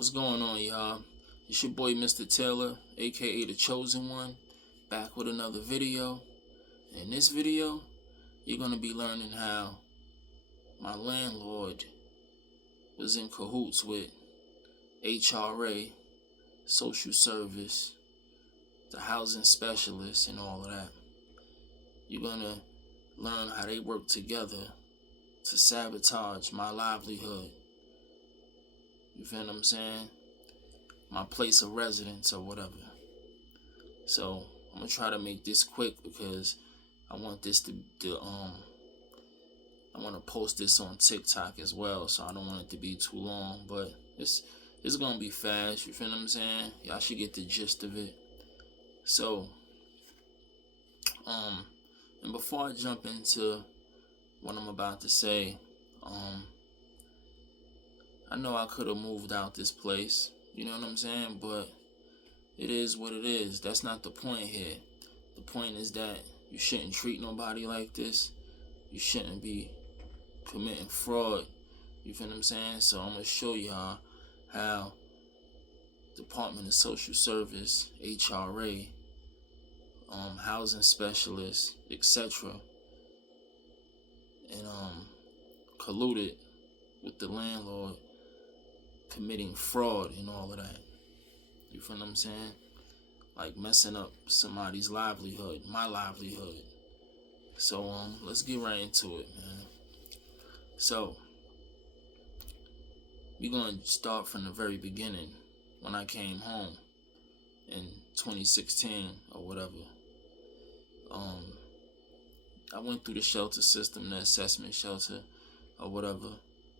What's going on, y'all? It's your boy Mr. Taylor, aka The Chosen One, back with another video. In this video, you're going to be learning how my landlord was in cahoots with HRA, social service, the housing specialist, and all of that. You're going to learn how they work together to sabotage my livelihood. You feel what I'm saying? My place of residence or whatever. So I'm gonna try to make this quick because I want this to I want to post this on TikTok as well, so I don't want it to be too long, but it's gonna be fast. You feel what I'm saying? Y'all should get the gist of it. So and before I jump into what I'm about to say, I know I could have moved out this place, you know what I'm saying, but it is what it is. That's not the point here. The point is that you shouldn't treat nobody like this. You shouldn't be committing fraud. You feel what I'm saying? So I'm going to show y'all how Department of Social Service, HRA, housing specialists, etc., and colluded with the landlord, committing fraud and all of that. You feel what I'm saying? Like messing up somebody's livelihood, my livelihood. So let's get right into it, man. So we're gonna start from the very beginning when I came home in 2016 or whatever. I went through the shelter system, the assessment shelter or whatever.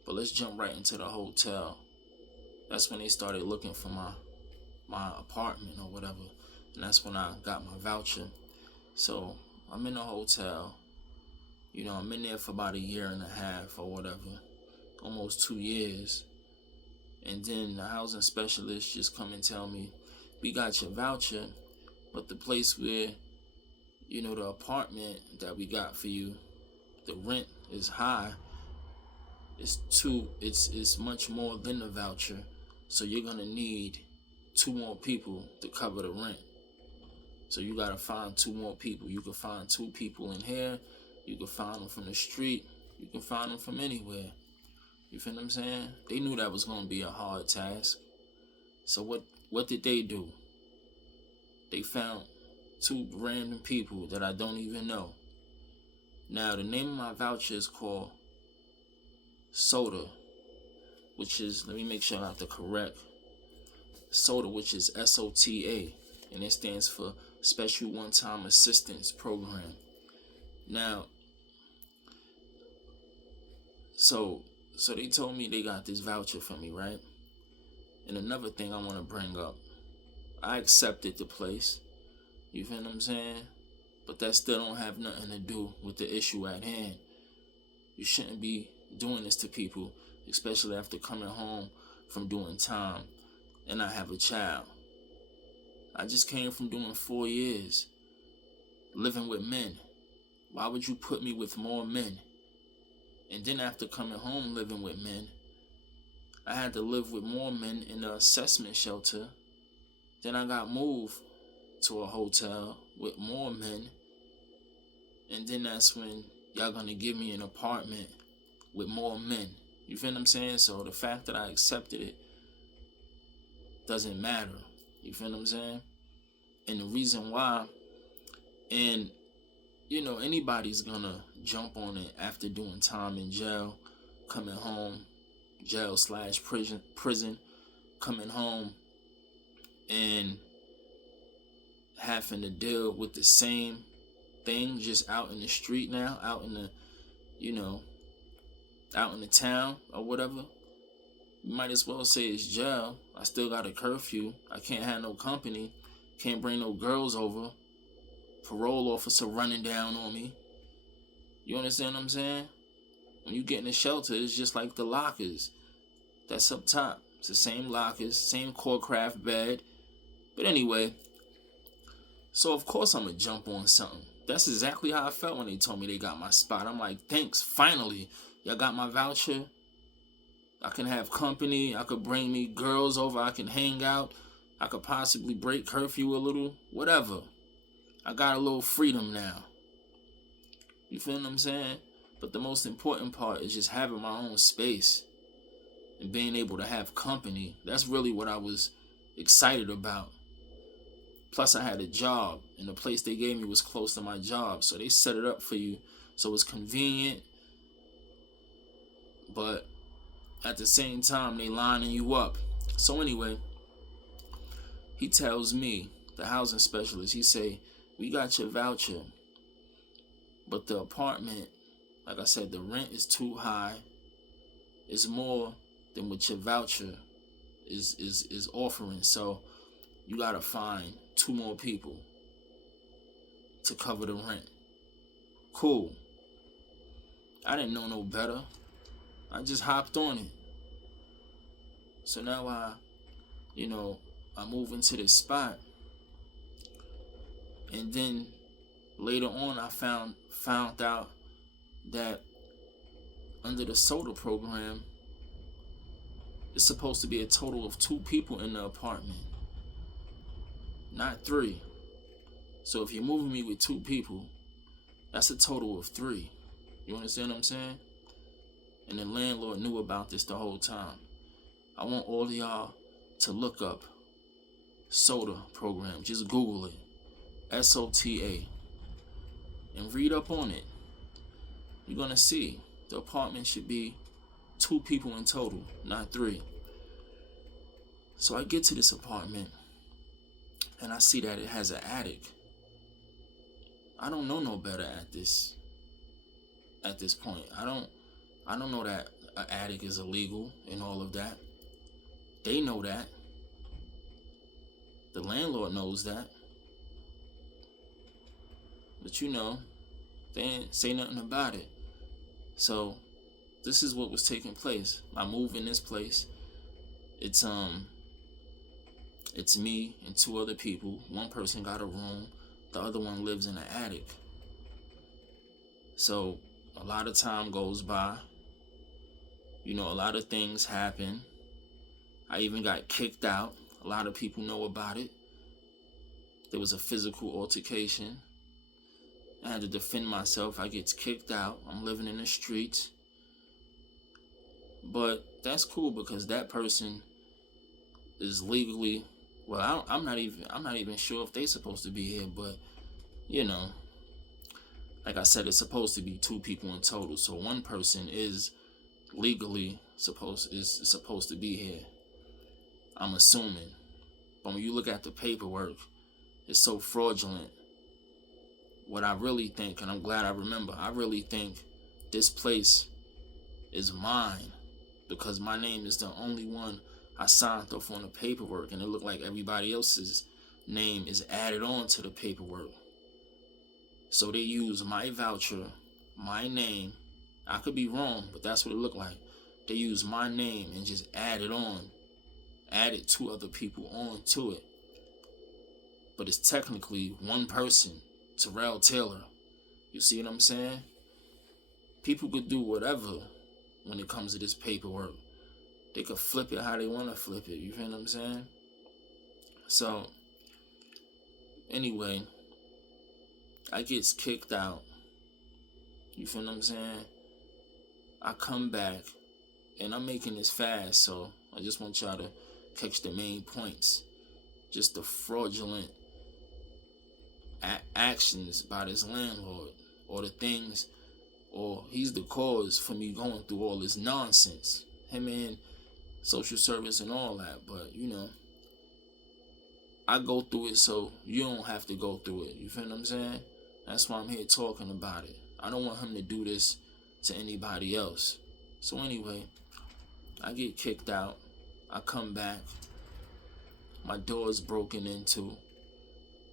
But let's jump right into the hotel. That's when they started looking for my apartment or whatever, and that's when I got my voucher. So I'm in a hotel, you know, I'm in there for about 1.5 years or whatever, almost 2 years, and then the housing specialist just come and tell me, we got your voucher, but the place where, you know, the apartment that we got for you, the rent is high. It's much more than the voucher. So you're gonna need 2 more people to cover the rent. So you gotta find 2 more people. You can find 2 people in here. You can find them from the street. You can find them from anywhere. You feel what I'm saying? They knew that was gonna be a hard task. So what did they do? They found 2 random people that I don't even know. Now the name of my voucher is called Soda, which is, let me make sure I have the correct, SOTA, which is SOTA, and it stands for Special One-Time Assistance Program. Now, so they told me they got this voucher for me, right? And another thing I want to bring up, I accepted the place, you feel what I'm saying? But that still don't have nothing to do with the issue at hand. You shouldn't be doing this to people, especially after coming home from doing time, and I have a child. I just came from doing 4 years living with men. Why would you put me with more men? And then after coming home living with men, I had to live with more men in the assessment shelter. Then I got moved to a hotel with more men, and then that's when y'all gonna give me an apartment with more men. You feel what I'm saying? So the fact that I accepted it doesn't matter. You feel what I'm saying? And the reason why, and you know, anybody's gonna jump on it after doing time in jail, coming home, jail/prison, coming home and having to deal with the same thing just out in the street now, out in the, you know, out in the town or whatever. You might as well say it's jail. I still got a curfew. I can't have no company. Can't bring no girls over. Parole officer running down on me. You understand what I'm saying? When you get in the shelter, it's just like the lockers. That's up top. It's the same lockers, same Corecraft bed. But anyway, so of course I'm going to jump on something. That's exactly how I felt when they told me they got my spot. I'm like, thanks, finally. Y'all got my voucher. I can have company. I could bring me girls over. I can hang out. I could possibly break curfew a little. Whatever. I got a little freedom now. You feel what I'm saying? But the most important part is just having my own space and being able to have company. That's really what I was excited about. Plus, I had a job, and the place they gave me was close to my job. So they set it up for you so it's convenient. But at the same time, they lining you up. So anyway, he tells me, the housing specialist, he say, we got your voucher, but the apartment, like I said, the rent is too high. It's more than what your voucher is offering. So you gotta find 2 more people to cover the rent. Cool. I didn't know no better. I just hopped on it. So now I move into this spot. And then later on I found out that under the soda program, it's supposed to be a total of 2 people in the apartment, not 3. So if you're moving me with 2 people, that's a total of 3. You understand what I'm saying? And the landlord knew about this the whole time. I want all of y'all to look up soda program. Just Google it. SOTA. And read up on it. You're going to see the apartment should be 2 people in total, not 3. So I get to this apartment and I see that it has an attic. I don't know no better at this point. I don't know that an attic is illegal and all of that. They know that. The landlord knows that. But they didn't say nothing about it. So this is what was taking place. I move in this place. It's me and 2 other people. One person got a room. The other one lives in an attic. So a lot of time goes by. A lot of things happen. I even got kicked out. A lot of people know about it. There was a physical altercation. I had to defend myself. I get kicked out. I'm living in the streets. But that's cool because that person is legally, well, I'm not even sure if they're supposed to be here, but like I said, it's supposed to be 2 people in total. So one person is legally supposed to be here. I'm assuming. But when you look at the paperwork, it's so fraudulent. What I really think, and I'm glad I remember, I really think this place is mine because my name is the only one I signed off on the paperwork, and it looked like everybody else's name is added on to the paperwork. So they use my voucher, my name. I could be wrong, but that's what it looked like. They use my name and just added 2 other people on to it. But it's technically one person, Terrell Taylor. You see what I'm saying? People could do whatever when it comes to this paperwork. They could flip it how they want to flip it. You feel what I'm saying? So, anyway, I gets kicked out. You feel what I'm saying? I come back, and I'm making this fast, so I just want y'all to catch the main points. Just the fraudulent actions by this landlord, or the things, or he's the cause for me going through all this nonsense. Him and social service and all that, but I go through it so you don't have to go through it. You feel what I'm saying? That's why I'm here talking about it. I don't want him to do this to anybody else. So anyway, I get kicked out. I come back. My door is broken into.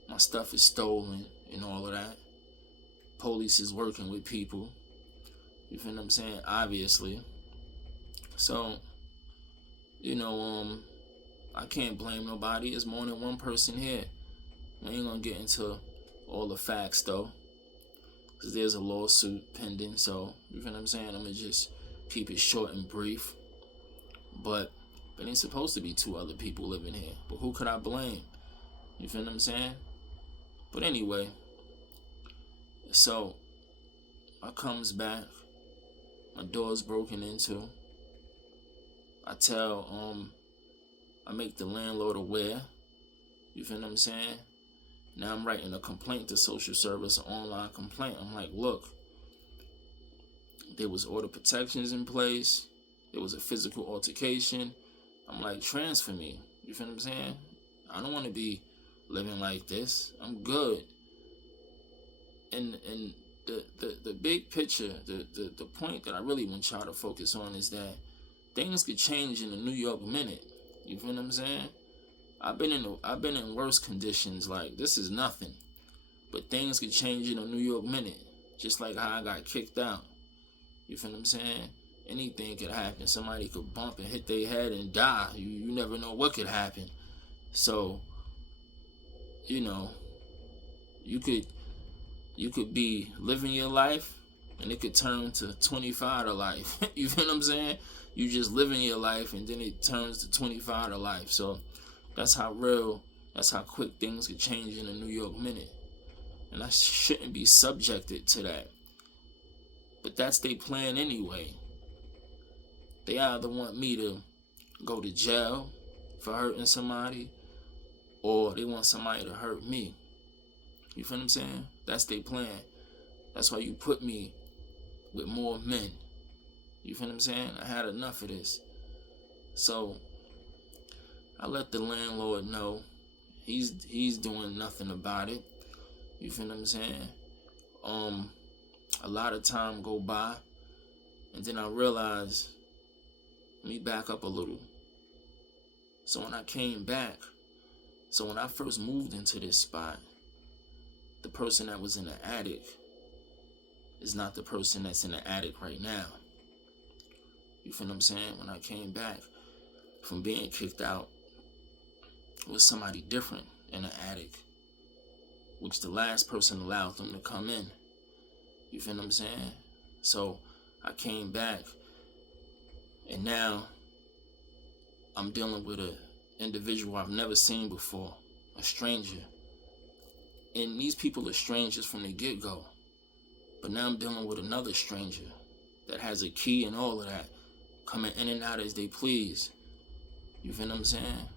My stuff is stolen and all of that. Police is working with people. You feel what I'm saying? Obviously. So, I can't blame nobody. There's more than one person here. We ain't gonna get into all the facts though, because there's a lawsuit pending. So, you feel what I'm saying? I'm gonna just keep it short and brief. But there ain't supposed to be two other people living here. But who could I blame? You feel what I'm saying? But anyway, so I comes back. My door's broken into. I make the landlord aware. You feel what I'm saying? Now I'm writing a complaint to social service, an online complaint. I'm like, look, there was order protections in place. There was a physical altercation. I'm like, transfer me. You feel what I'm saying? I don't want to be living like this. I'm good. And the big picture, the point that I really want y'all to focus on is that things could change in a New York minute. You feel what I'm saying? I've been in worse conditions. Like, this is nothing. But things could change in a New York minute. Just like how I got kicked out. You feel what I'm saying? Anything could happen. Somebody could bump and hit their head and die. You never know what could happen. So, you know, you could be living your life and it could turn to 25 to life. You feel what I'm saying? You just living your life and then it turns to 25 to life. So that's how quick things could change in a New York minute. And I shouldn't be subjected to that. But that's their plan anyway. They either want me to go to jail for hurting somebody, or they want somebody to hurt me. You feel what I'm saying? That's their plan. That's why you put me with more men. You feel what I'm saying? I had enough of this. So I let the landlord know he's doing nothing about it. You feel what I'm saying? A lot of time go by, and then I realized, let me back up a little. So when I came back, when I first moved into this spot, the person that was in the attic is not the person that's in the attic right now. You feel what I'm saying? When I came back from being kicked out, it was somebody different in the attic, which the last person allowed them to come in. You feel what I'm saying? So I came back, and now I'm dealing with an individual I've never seen before, a stranger. And these people are strangers from the get-go. But now I'm dealing with another stranger that has a key and all of that, coming in and out as they please. You feel what I'm saying?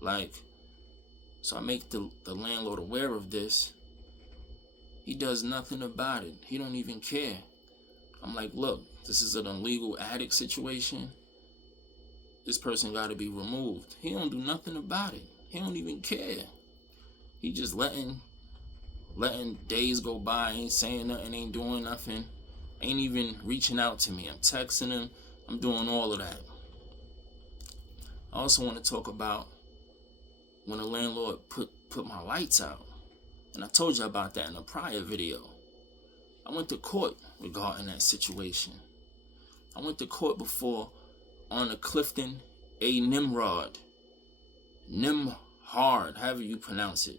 Like, so I make the landlord aware of this. He does nothing about it. He don't even care. I'm like, look, this is an illegal attic situation. This person got to be removed. He don't do nothing about it. He don't even care. He just letting days go by, ain't saying nothing, ain't doing nothing, ain't even reaching out to me. I'm texting him. I'm doing all of that. I also want to talk about when the landlord put my lights out. And I told you about that in a prior video. I went to court regarding that situation. I went to court before on the Clifton A. Nembhard. Nembhard, however you pronounce it.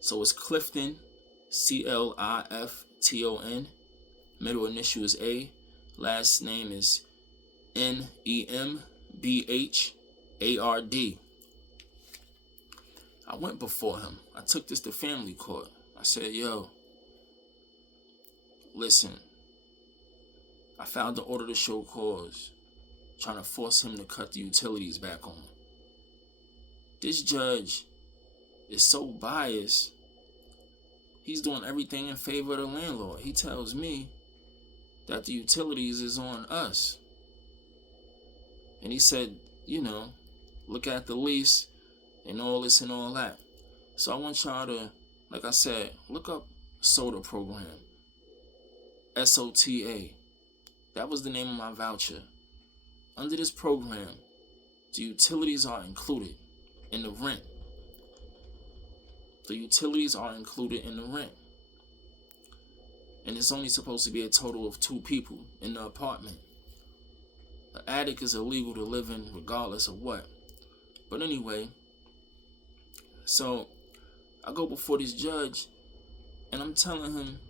So it's Clifton, Clifton. Middle initial is A. Last name is Nembhard. I went before him. I took this to family court. I said, yo, listen, I filed the order to show cause, trying to force him to cut the utilities back on. This judge is so biased. He's doing everything in favor of the landlord. He tells me that the utilities is on us. And he said, look at the lease and all this and all that. So I want y'all to, like I said, look up SOTA program. SOTA. That was the name of my voucher. Under this program, the utilities are included in the rent. The utilities are included in the rent. And it's only supposed to be a total of 2 people in the apartment. The attic is illegal to live in regardless of what. But anyway, so I go before this judge and I'm telling him,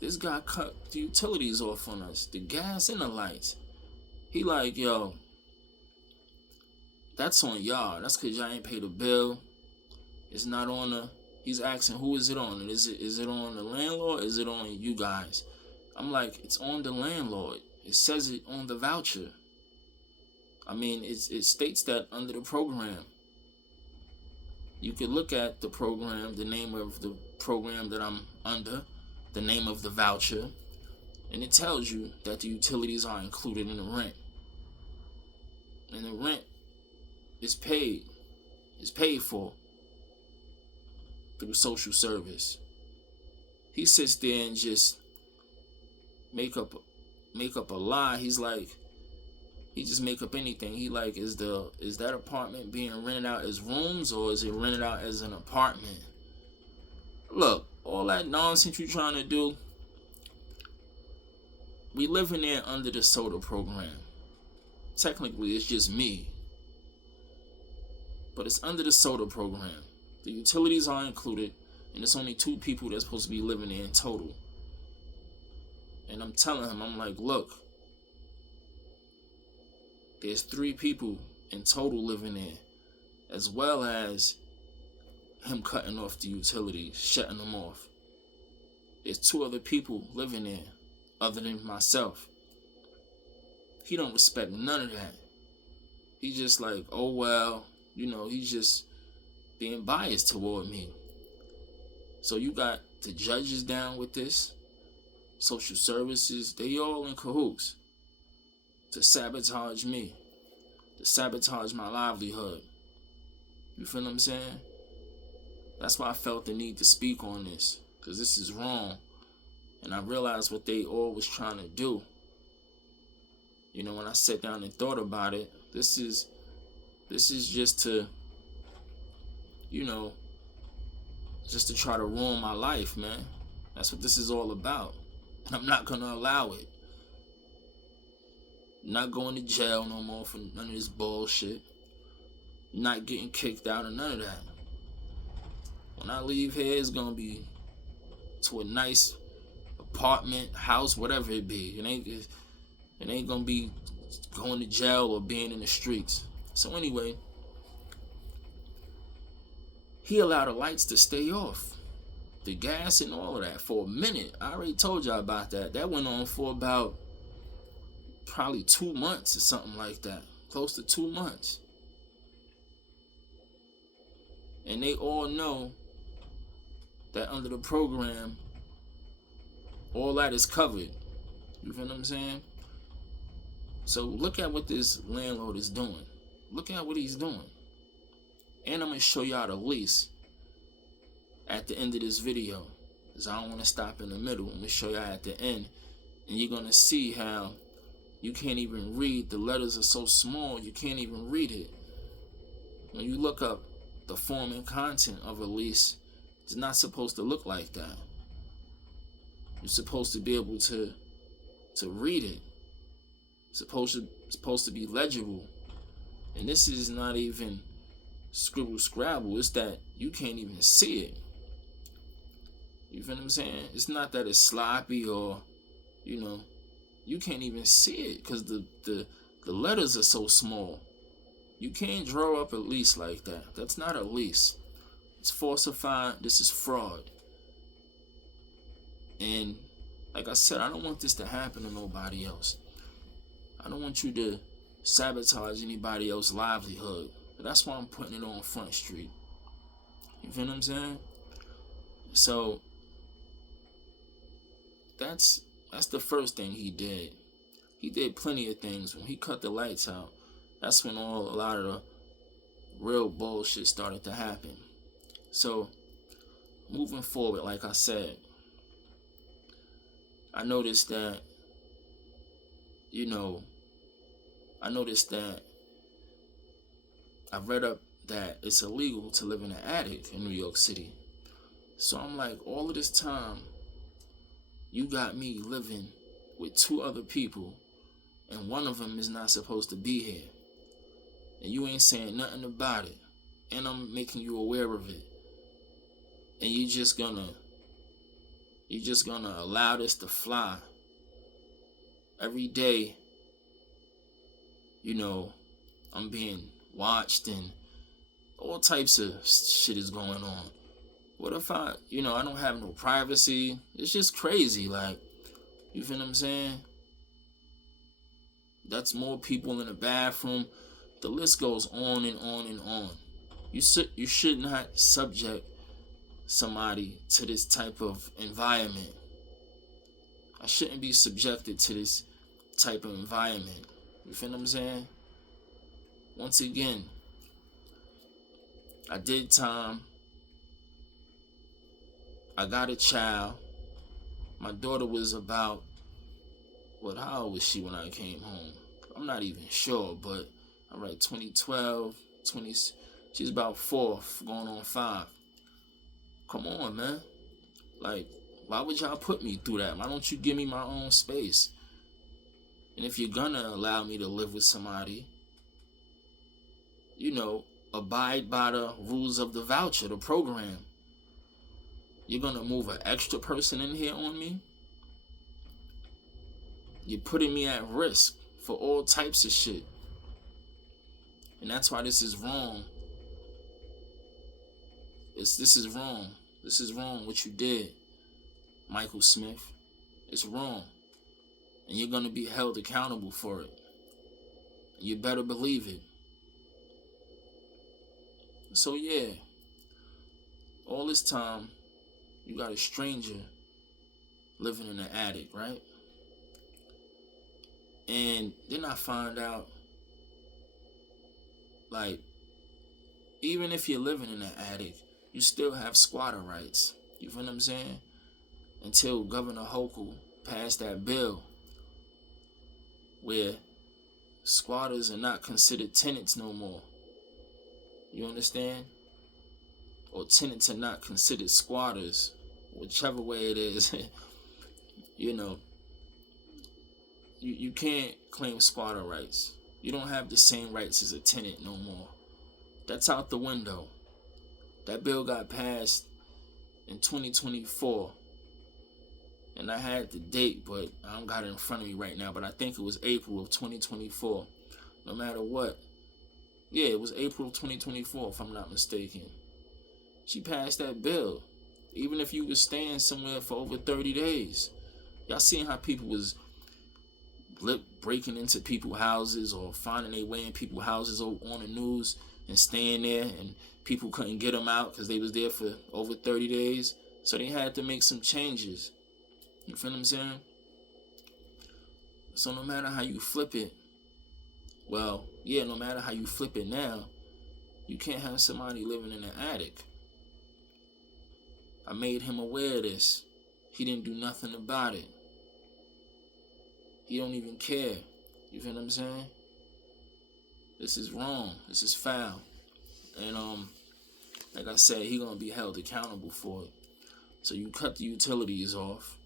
this guy cut the utilities off on us, the gas and the lights. He like, yo, That's on y'all. That's because y'all ain't paid a bill. It's not on the. He's asking who is it on? Is it on the landlord? Is it on you guys? I'm like, it's on the landlord. It says it on the voucher. I mean, it states that under the program. You could look at the program, the name of the program that I'm under, the name of the voucher, and it tells you that the utilities are included in the rent. And the rent is paid. It's paid for through social service. He sits there and just make up a lie. He's like, he just make up anything. He like, is that apartment being rented out as rooms or is it rented out as an apartment? Look, all that nonsense you trying to do, we live in there under the soda program. Technically, it's just me, but it's under the soda program. The utilities are included, and it's only 2 people that's supposed to be living there in total. And I'm telling him, I'm like, look, there's 3 people in total living there, as well as him cutting off the utilities, shutting them off. There's 2 other people living there, other than myself. He don't respect none of that. He's just like, oh well, he's just being biased toward me. So you got the judges down with this, social services, they all in cahoots to sabotage me, to sabotage my livelihood. You feel what I'm saying? That's why I felt the need to speak on this, because this is wrong. And I realized what they all was trying to do. When I sat down and thought about it, this is just to, just to try to ruin my life, man. That's what this is all about. And I'm not gonna allow it. I'm not going to jail no more for none of this bullshit. I'm not getting kicked out or none of that. When I leave here, it's gonna be to a nice apartment, house, whatever it be. It ain't gonna be going to jail or being in the streets. So anyway, he allowed the lights to stay off, the gas and all of that for a minute. I already told y'all about that. That went on for about probably 2 months or something like that, close to 2 months. And they all know that under the program, all that is covered. You feel what I'm saying? So look at what this landlord is doing. Look at what he's doing. And I'm going to show y'all the lease at the end of this video, because I don't want to stop in the middle. I'm going to show y'all at the end. And you're going to see how you can't even read. The letters are so small, you can't even read it. When you look up the form and content of a lease, it's not supposed to look like that. You're supposed to be able to read it. It's supposed to be legible. And this is not even scribble scrabble. It's that you can't even see it. You feel what I'm saying? It's not that it's sloppy or, you can't even see it because the letters are so small. You can't draw up a lease like that. That's not a lease. It's falsified. This is fraud. And like I said, I don't want this to happen to nobody else. I don't want you to sabotage anybody else's livelihood. But that's why I'm putting it on Front Street. You feel what I'm saying? So that's the first thing he did. He did plenty of things. When he cut the lights out, that's when a lot of the real bullshit started to happen. So moving forward, like I said, I noticed that I read up that it's illegal to live in an attic in New York City. So I'm like, all of this time, you got me living with 2 other people, and one of them is not supposed to be here. And you ain't saying nothing about it. And I'm making you aware of it. And you're just gonna allow this to fly. Every day, I'm being watched and all types of shit is going on. What if I don't have no privacy? It's just crazy. Like, you feel what I'm saying? That's more people in the bathroom. The list goes on and on and on. You should not subject somebody to this type of environment. I shouldn't be subjected to this type of environment. You feel what I'm saying? Once again, I did time. I got a child. My daughter was about, how old was she when I came home? I'm not even sure, but all right, 2012, she's about 4, going on 5. Come on, man. Like, why would y'all put me through that? Why don't you give me my own space? And if you're gonna allow me to live with somebody, abide by the rules of the voucher, the program. You're gonna move an extra person in here on me? You're putting me at risk for all types of shit. And that's why this is wrong. This is wrong. This is wrong what you did, Michael Smith. It's wrong. And you're gonna be held accountable for it. And you better believe it. So yeah, all this time, you got a stranger living in the attic, right? And then I find out, like, even if you're living in the attic, you still have squatter rights. You feel what I'm saying? Until Governor Hochul passed that bill where squatters are not considered tenants no more. You understand? Or tenants are not considered squatters, whichever way it is. You can't claim squatter rights. You don't have the same rights as a tenant no more. That's out the window. That bill got passed in 2024. And I had the date, but I don't got it in front of me right now. But I think it was April of 2024. No matter what. Yeah, it was April of 2024, if I'm not mistaken. She passed that bill. Even if you was staying somewhere for over 30 days. Y'all seen how people was breaking into people's houses or finding their way in people's houses on the news and staying there, and people couldn't get them out because they was there for over 30 days. So they had to make some changes. You feel what I'm saying? So no matter how you flip it, no matter how you flip it now, you can't have somebody living in an attic. I made him aware of this. He didn't do nothing about it. He don't even care. You feel what I'm saying? This is wrong. This is foul. And like I said, he gonna be held accountable for it. So you cut the utilities off.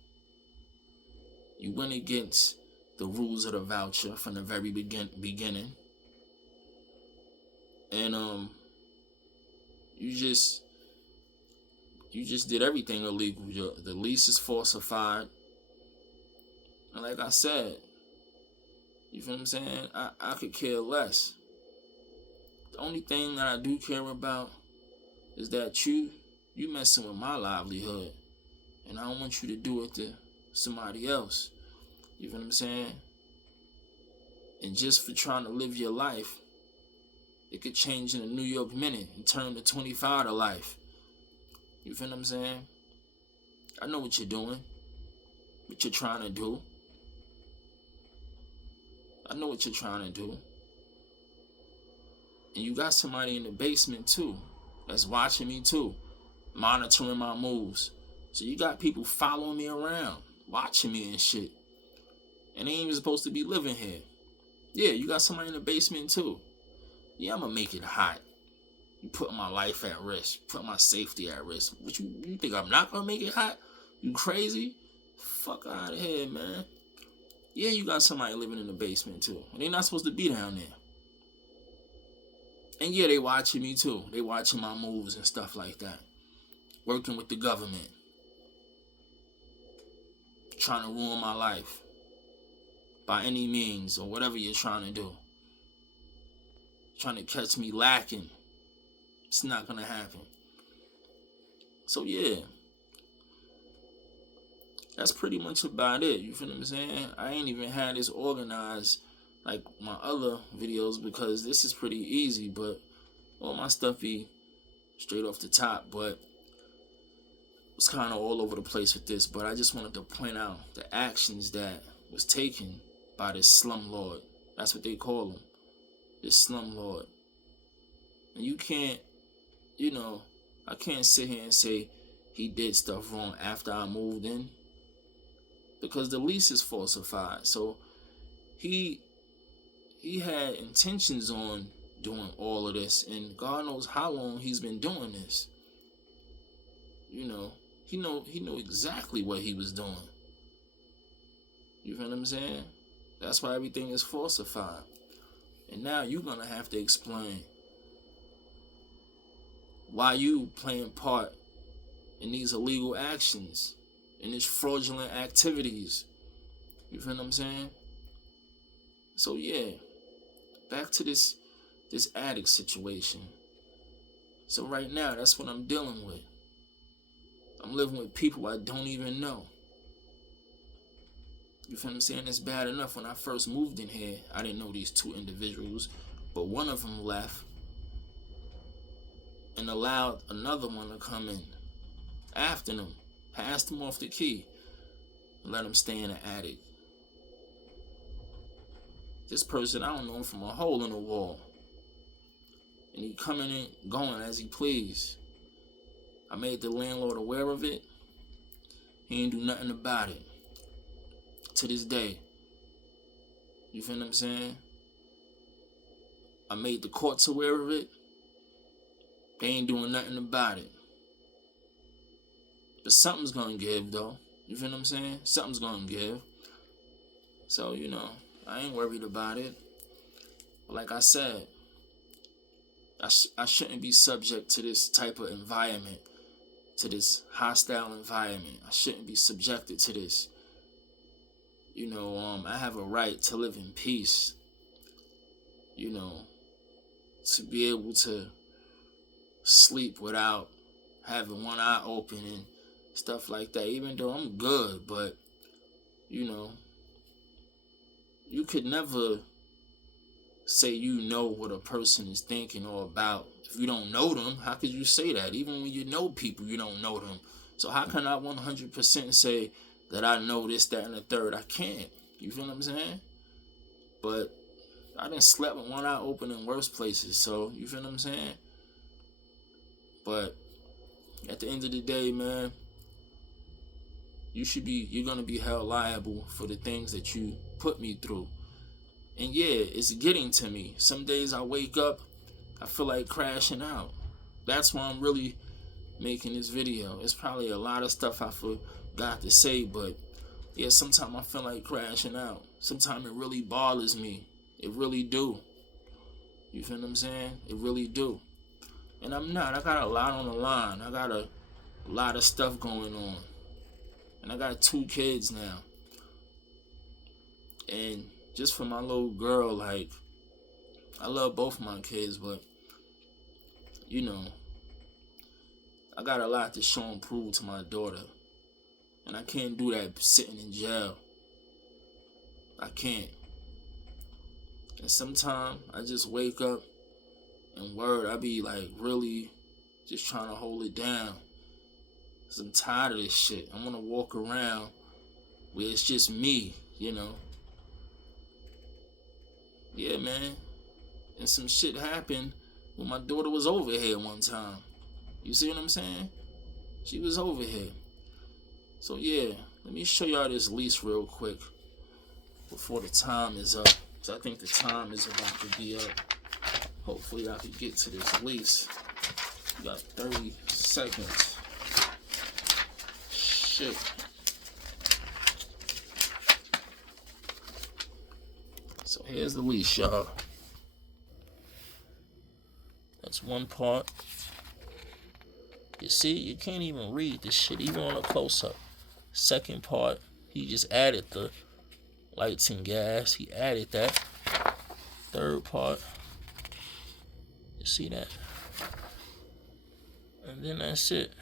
You went against the rules of the voucher from the very beginning. And you just did everything illegal. The lease is falsified. And like I said, you feel what I'm saying? I could care less. The only thing that I do care about is that you messing with my livelihood. And I don't want you to do it to somebody else. You feel what I'm saying? And just for trying to live your life, it could change in a New York minute and turn to 25 to life. You feel what I'm saying? I know what you're doing. What you're trying to do. I know what you're trying to do. And you got somebody in the basement too that's watching me too, monitoring my moves. So you got people following me around, watching me and shit. And they ain't even supposed to be living here. Yeah, you got somebody in the basement too. Yeah, I'm gonna make it hot. You putting my life at risk, putting my safety at risk. What you think I'm not gonna make it hot? You crazy? Fuck out of here, man. Yeah, you got somebody living in the basement too. And they not supposed to be down there. And yeah, they watching me too. They watching my moves and stuff like that. Working with the government. Trying to ruin my life. By any means or whatever you're trying to do. trying to catch me lacking. It's not gonna happen. So yeah, that's pretty much about it. You feel what I'm saying? I ain't even had this organized like my other videos because this is pretty easy, but all my stuff be straight off the top, but it's kind of all over the place with this. But I just wanted to point out the actions that was taken by this slumlord. That's what they call him, this slumlord. And you can't, I can't sit here and say he did stuff wrong after I moved in, because the lease is falsified. So he had intentions on doing all of this, and God knows how long he's been doing this. He knew exactly what he was doing. You feel what I'm saying? That's why everything is falsified. And now you're gonna have to explain why you playing part in these illegal actions, in these fraudulent activities. You feel what I'm saying? So yeah, back to this attic situation. So right now, that's what I'm dealing with. I'm living with people I don't even know. You feel what I'm saying? It's bad enough when I first moved in here, I didn't know these two individuals, but one of them left and allowed another one to come in after them, passed them off the key, and let them stay in the attic. This person, I don't know him from a hole in the wall. And he coming and going as he please. I made the landlord aware of it. He ain't do nothing about it. To this day. You feel what I'm saying? I made the courts aware of it. They ain't doing nothing about it. But something's gonna give, though. You feel what I'm saying? Something's gonna give. So, I ain't worried about it. But like I said, I shouldn't be subject to this type of environment, to this hostile environment. I shouldn't be subjected to this. I have a right to live in peace. To be able to sleep without having one eye open and stuff like that. Even though I'm good, but, you could never say you know what a person is thinking or about. If you don't know them, how could you say that? Even when you know people, you don't know them. So how can I 100% say that I know this, that, and the third? I can't. You feel what I'm saying? But I done slept with one eye open in worse places, so you feel what I'm saying? But at the end of the day, man, you're gonna be held liable for the things that you put me through. And yeah, it's getting to me. Some days I wake up, I feel like crashing out. That's why I'm really making this video. It's probably a lot of stuff I forgot to say, but yeah, sometimes I feel like crashing out. Sometimes it really bothers me. It really do. You feel what I'm saying? It really do. And I'm not. I got a lot on the line. I got a lot of stuff going on. And I got 2 kids now. And just for my little girl, like, I love both my kids, but, I got a lot to show and prove to my daughter. And I can't do that sitting in jail. I can't. And sometimes I just wake up and I be like really just trying to hold it down. Cause I'm tired of this shit. I want to walk around where it's just me, Yeah, man. And some shit happened when my daughter was over here one time. You see what I'm saying? She was over here. So yeah, let me show y'all this lease real quick before the time is up. So I think the time is about to be up. Hopefully I can get to this lease. We got 30 seconds. Shit. So here's the lease, y'all. That's one part. You see, you can't even read this shit even on a close-up. Second part, he just added the lights and gas. He added that. Third part, See that? And then that's it.